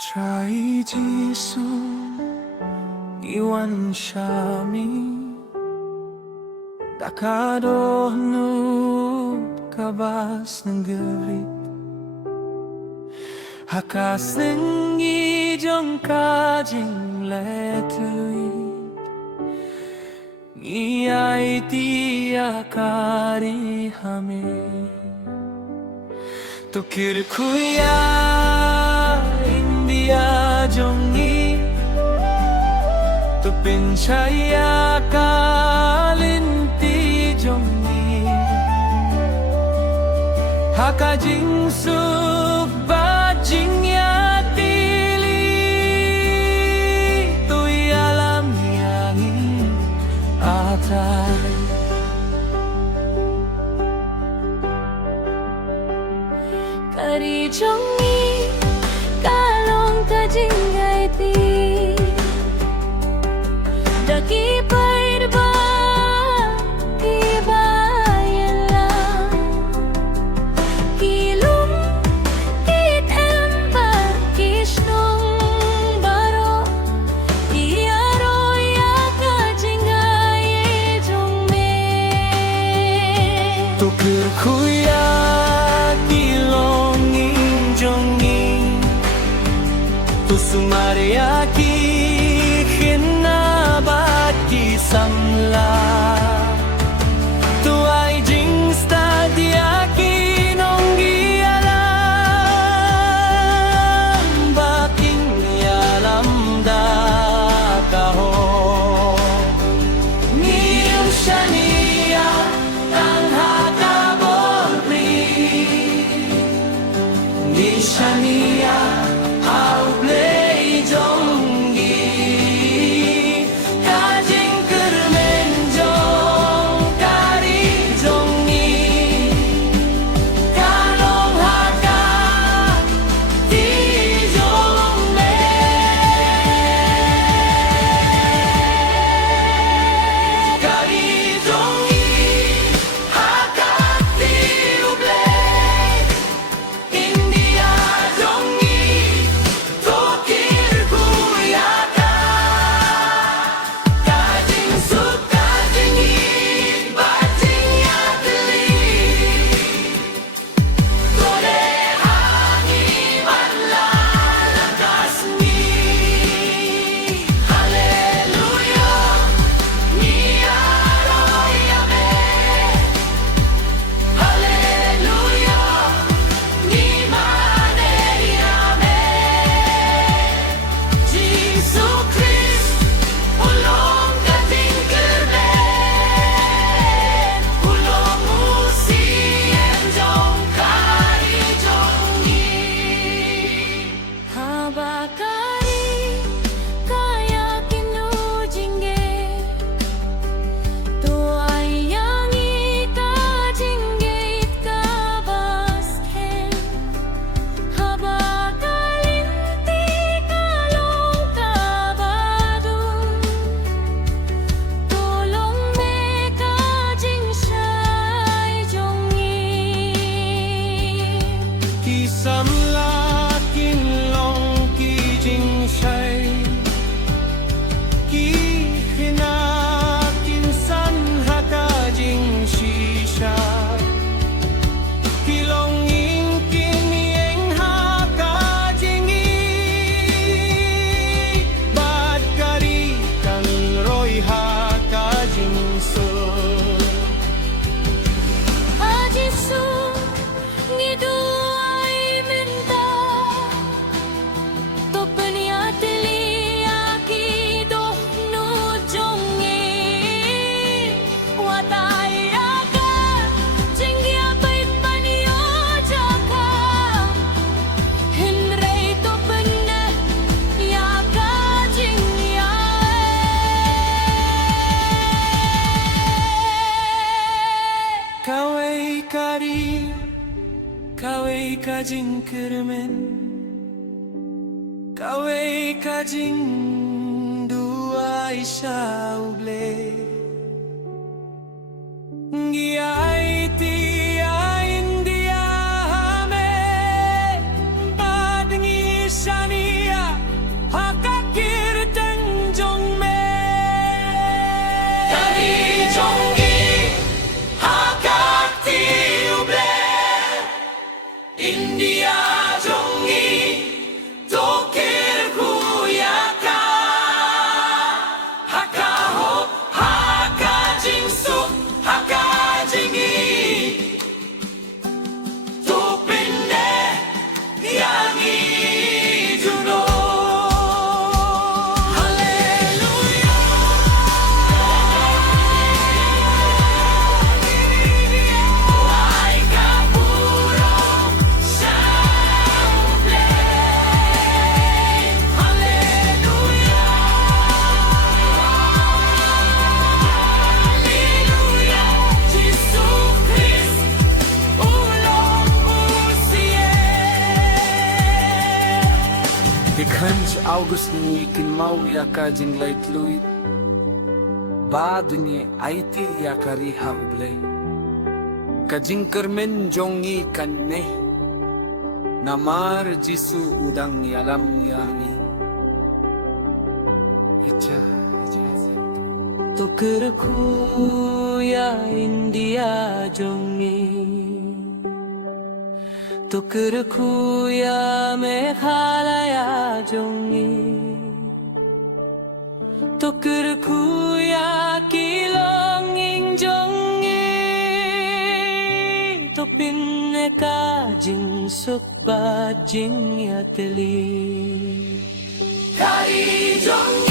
Try Jisu iwan syami Dakadohnut kabas ng garit Hakas ng ijong kajing letuit Iyay tiyakari hami Tukir kuya India jongi Tupin chaya kalinti jongi Hakajing subbajing yatili Tuy alam yangi atay Kari jongi kalong kajingay ti Daki pairba ibayan lang Kilum kit emba kisnong baro Iyaro ya kajingay jongme Tukir kuya Sumaria ki khinabat ki samla tuai jing stadia ki nonggi alam baking alam da kaho niyum shania tangha kabori ni shania Kaway kajing kermen Kaway kajing dua isya uble Ngiyay tiya india hame Badngi shania Ikanj August ni kinmau ya kajing light luit Badunye aiti ya kariha ublay Kajing kermen jongi kanne Namar jisu udang yalam yani Icha Tuker ya India jongi Tuker ya Meghalaya jongi Tuker ya Kilonging jongi Tupin ka jing sukpa jing ya teli Kari jongi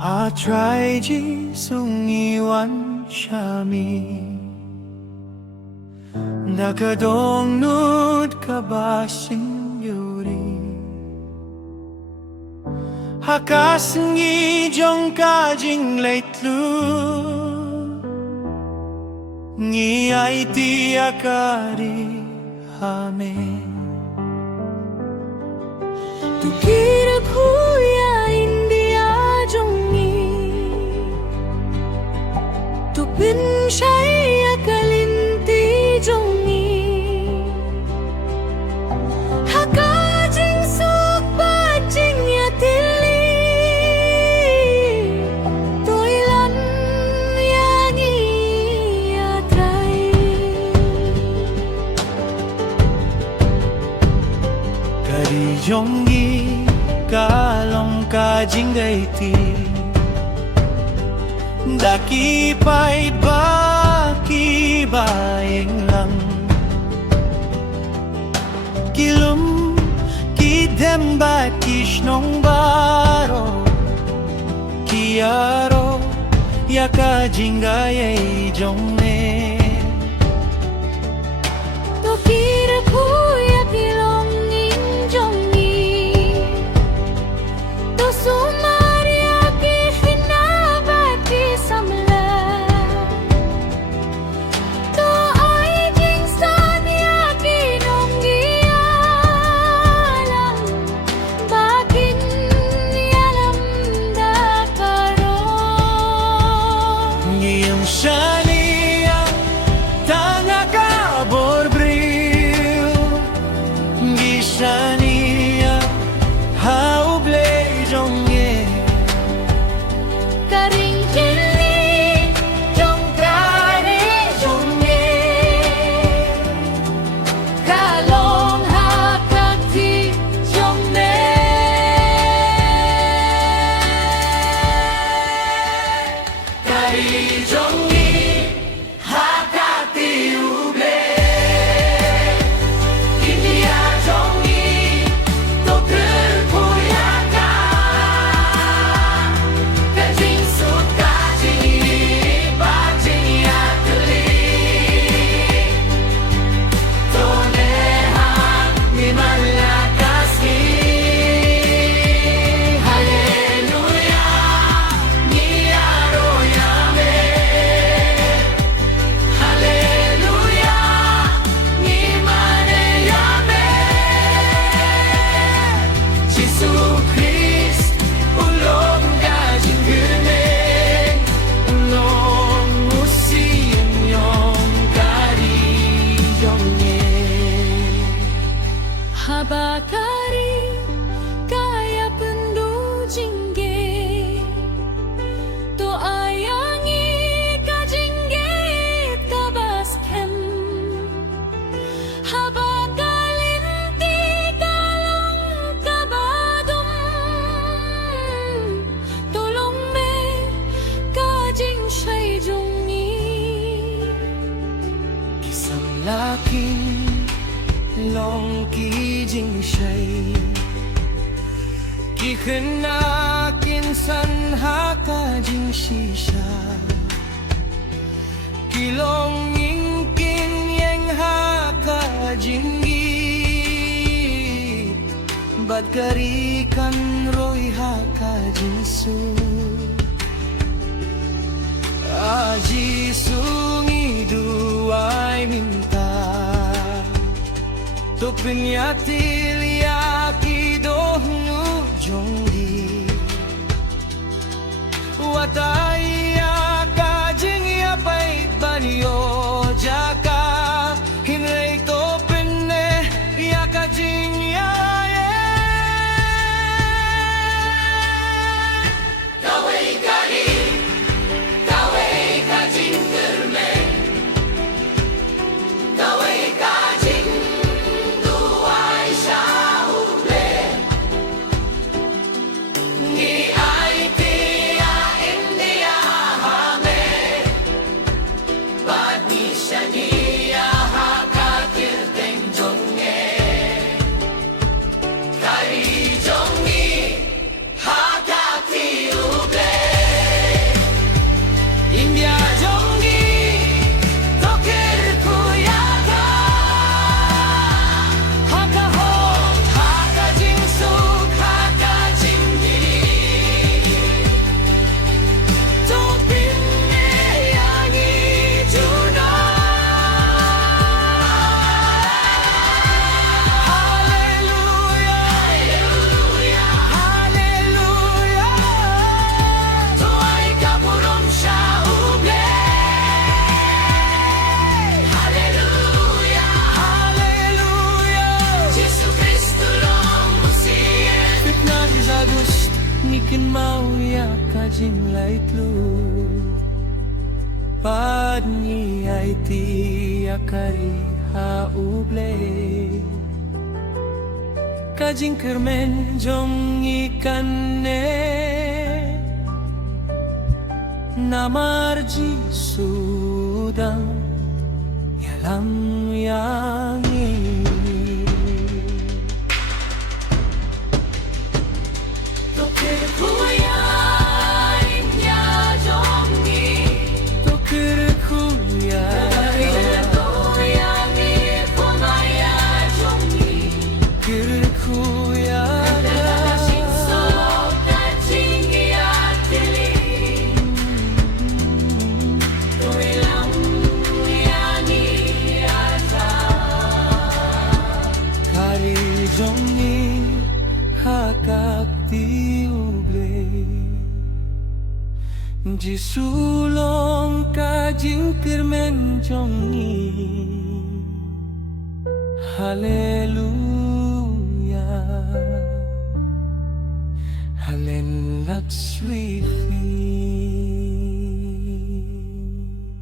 I tried sungiwan shami Nakadong nud kabasing yuri Hakasngi jong kajing leitlu Ngi aiti akari hame Tukira kuya India jongi Tupin shaya kalinti jongi Hakajing sukpa jing yatili Toilan yangi yatray Kari jongi kalong kajing gaiti Daki pa'y baki baing lang Kilum kidem ba kishnong baro Kiaro yaka jingay jongne Tukira kuya kilonging jongi To sumaria ki hinabati samla To ay jing sanya ki nonggialam Bakin yalam da karon Ngiyong shaniya tanga ka borbril Ngishaniya hauble jongye Karing chili jong kare jongye Kalong hakati jongne Kari jongi hakati uble India jongi toker kuyaka Kajing suka jing bajing yateli Tonehan mimalakaski Haleluya Niaro yame องกีจิงใช่กี่คืนนากินสันหากาจิงชีชากี่ลงยิงกินยังหากาจิงกีบัดกะรีกันรอยหากาจิงสู Aji sungi duai minta to pinyatil yaki dohnu jongdi wataya kajing ya pait banyo jaka hinrei to pinne ya kajing ya Nikin mau ya kajing lait lu Pad ni ay ti akari ha uble Kajing kermen jong ikan ne Namarji sudang yalam yangi Jisulong kajing kermen jongi Haleluya Halen lakswi